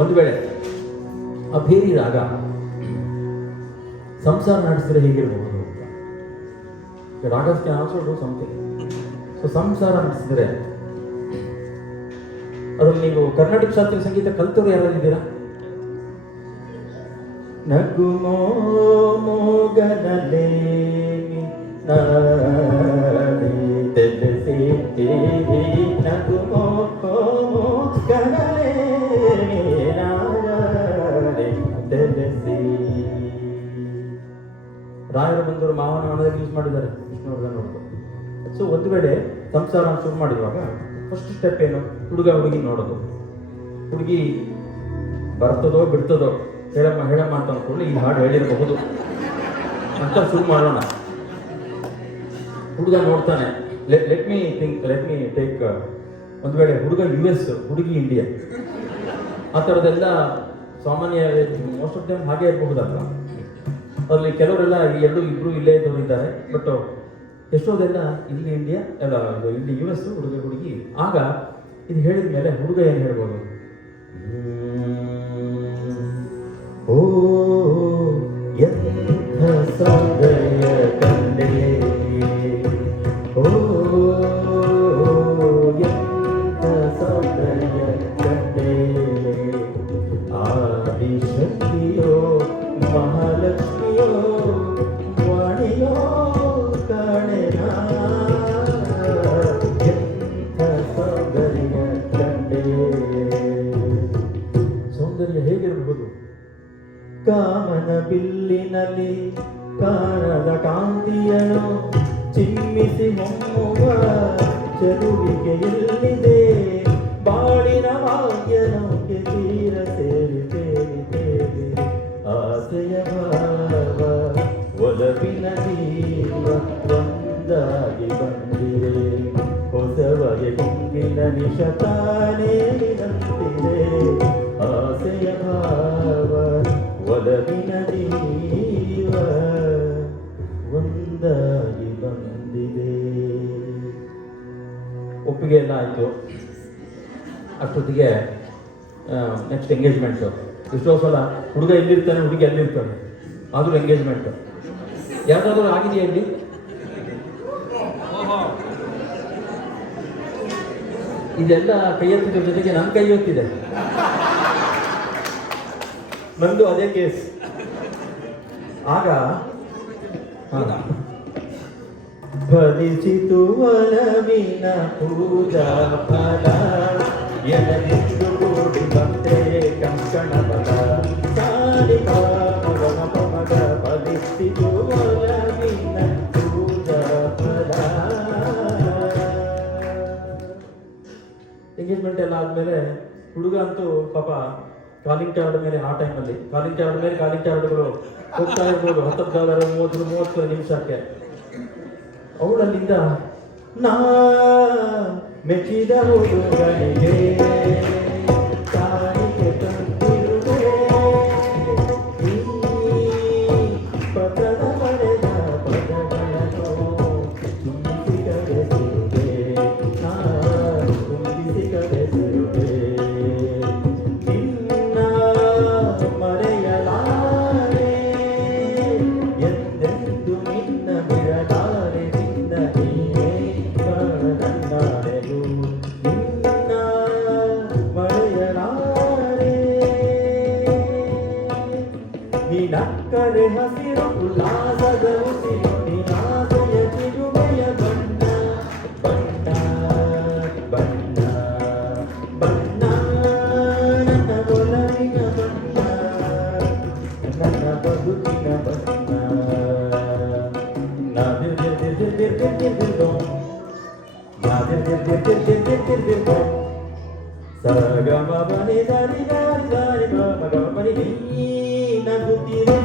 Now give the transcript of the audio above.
ಒಂದು ವೇಳೆ ಆ ಭೇರಿ ರಾಗ ಸಂಸಾರ ನಡೆಸಿದ್ರೆ ಹೇಗಿರಬಹುದು? Ragas can also do something. So ಸಂಸಾರ ನಡೆಸಿದ್ರೆ ಅದ್ರಲ್ಲಿ ನೀವು ಕರ್ನಾಟಕ ಶಾಸ್ತ್ರೀಯ ಸಂಗೀತ ಕಲ್ತವ್ರು ಯಾರಿದ್ದೀರಾ? ನಗುಮೋ ಮೋಗನಲೇ ನಗುಮೋ ಮೋಗನಲೇ ರಾಯರು ಬಂದವರು ಮಾವನ ಹಣದಲ್ಲಿ ಯೂಸ್ ಮಾಡಿದ್ದಾರೆ ವಿಷ್ಣುವರ್ಧನ್ ಅವರು. ಸೊ ಒಂದು ವೇಳೆ ಸಂಸಾರ ಶುರು ಮಾಡಿರುವಾಗ ಫಸ್ಟ್ ಸ್ಟೆಪ್ ಏನು? ಹುಡುಗ ಹುಡುಗಿ ನೋಡೋದು. ಹುಡುಗಿ ಬರ್ತದೋ ಬಿಡ್ತದೋ ಹೇಳಮ್ಮ ಅಂತ ಅಂದ್ಕೊಂಡು ಈ ಹಾಡು ಹೇಳಿರಬಹುದು ಅಂತ ಶುರು ಮಾಡೋಣ. ಹುಡುಗ ನೋಡ್ತಾನೆ. ಲೆಟ್ ಮೀ ಟೇಕ್ ಒಂದು ವೇಳೆ ಹುಡುಗ US, ಹುಡುಗಿ ಇಂಡಿಯಾ, ಆ ಥರದ್ದೆಲ್ಲ ಸಾಮಾನ್ಯ ಮೋಸ್ಟ್ ಆಫ್ ಟೈಮ್ ಹಾಗೆ ಇರಬಹುದಲ್ಲ. ಅದರಲ್ಲಿ ಕೆಲವರೆಲ್ಲ ಇಬ್ರು ಇಲ್ಲೇ ಇದ್ದವರು ಇದ್ದಾರೆ. ಬಟ್ ಎಷ್ಟೋದೆಲ್ಲ ಇಲ್ಲಿ ಇಂಡಿಯಾ ಅಲ್ಲ, ಇಲ್ಲಿ US, ಹುಡುಗಿ. ಆಗ ಇದು ಹೇಳಿದ ಮೇಲೆ ಹುಡುಗ ಏನು ಹೇಳ್ಬೋದು? ಓ ಎಂಥ ಸೌಂದರ್ಯ ಕಂಡೆ, ಓ ಎಂಥ ಸೌಂದರ್ಯ ಕಂಡೆ, ಆದಿಶಕ್ತಿಯೋ ಮಹಾಲಕ್ಷ್ಮಿಯೋ ವಾಣಿಯೋ ಕಾಣೆನ, ಎಂಥ ಸೌಂದರ್ಯ ಕಂಡೆ. ಸೌಂದರ್ಯ ಹೇಗಿರಬಹುದು? ಕಾಮನ ಬಿಲ್ಲಿನಲ್ಲಿ ಕಾಣದ ಕಾಂತಿಯನು ಚಿಮ್ಮಿಸಿ ಹೊಮ್ಮುವ ಚದುವಿಗೆ ಎಲ್ಲಿದೆ, ಬಾಳಿನ ಭಾಗ್ಯನೌಕೆ ತೀರ ಸೇರಿ ಆಸೆಯ ಭಾವ ಒಲವಿನ ಜೀವ ಒಂದಾಗಿ ಬಂದಿರೆ, ಹೊಸವಗೆ ಗುಂಗಿನ ನಿಶತಾನೇ ನಿರಂತಿದೆ, ಆಸೆಯ ಭಾವ ಒಲವಿನ ಜೀವ ಒಂದಾಗಿ ಬಂದಿದೆ. ಒಪ್ಪಿಗೆ ಎಲ್ಲ ಆಯಿತು. ಅಷ್ಟೊತ್ತಿಗೆ ನೆಕ್ಸ್ಟ್ ಎಂಗೇಜ್ಮೆಂಟು. ಎಷ್ಟೋ ಸಲ ಹುಡುಗ ಎಲ್ಲಿರ್ತಾನೆ, ಹುಡುಗಿ ಎಲ್ಲಿರ್ತಾನೆ, ಆದರೂ ಎಂಗೇಜ್ಮೆಂಟು. ಯಾವುದಾದ್ರೂ ಆಗಿದೆಯಾ ಇಲ್ಲಿ? ಇದೆಲ್ಲ ಕೈ ಎತ್ತಿದ್ರ ಜೊತೆಗೆ ನನ್ನ ಕೈ ಎತ್ತಿದೆ. ನಂದು ಅದೇ ಕೇಸ್. ಆಗ ಫಲಿಸಿತು ಒಲವಿನ ಪೂಜಾ ಫಲ, ಎನಲಿಂದು ಕೂಡಿ ಬಂತೆ ಕಂಕಣ ಬಲ, ಸಾರಿ ಪಾಮಗಮ ಪಮಗ ಫಲಿಸಿತು ಒಲವಿನ ಪೂಜಾ ಫಲ. ಎಂಗೇಜ್ಮೆಂಟ್ ಎಲ್ಲ ಆದಮೇಲೆ ಹುಡುಗ ಅಂತೂ ಪಾಪ ಕಾಲಿಂಗ್ ಕಾರ್ಡ್ ಮೇಲೆ, ಆ ಟೈಮಲ್ಲಿ ಕಾಲಿಂಗ್ ಕಾರ್ಡ್ಗಳು ಹೋಗ್ತಾ ಇರ್ಬೋದು $10, $30 ನಿಮಿಷಕ್ಕೆ. ಅವಳಲ್ಲಿಂದ ನಾ ಮೆಚ್ಚಿದ ಹುಡುಗನಿಗೆ ಕಾಣಿಕೆ ತಂದಿರುವೆ, ಪದದ ಪಡೆದ ಪದಗಳನ್ನು ತುಂಬಿಸಿ ಕರೆಸಿರುವೆ, ನಾ ತುಂಬಿಸಿ ಕರೆಸಿರುವೆ, ನಿನ್ನ ಮರೆಯಲಾರೆ ಎಂದೆಂದು ನಿನ್ನ ಬಿಡಲಾರೆ, ನಿನ್ನ ನೀನೇ ಕಾಣನನ್ನಾಳೆನು, ನಿನ್ನ ಮರೆಯಲಾರೆ. ನೀನಕ್ಕರೆ ಹಸಿರು ಉಲ್ಲಾಸದ ಉಸಿರು, ನಿರಾಸೆಯ ಚಿರುಮೆಯ ಬಣ್ಣ ಬಣ್ಣ ಬಣ್ಣ ಬಣ್ಣ, ನನ್ನ ಒಲವಿನ ಬಣ್ಣ, ನನ್ನ ಬದುಕಿನ ಬಣ್ಣ. ಸಗಮ ಬನಿ ದಾರಿ ದಾರಿ ದಾರಿ ಮ ಮ ಗ ಮ ನಿ ನಗುತ್ತಿರೆ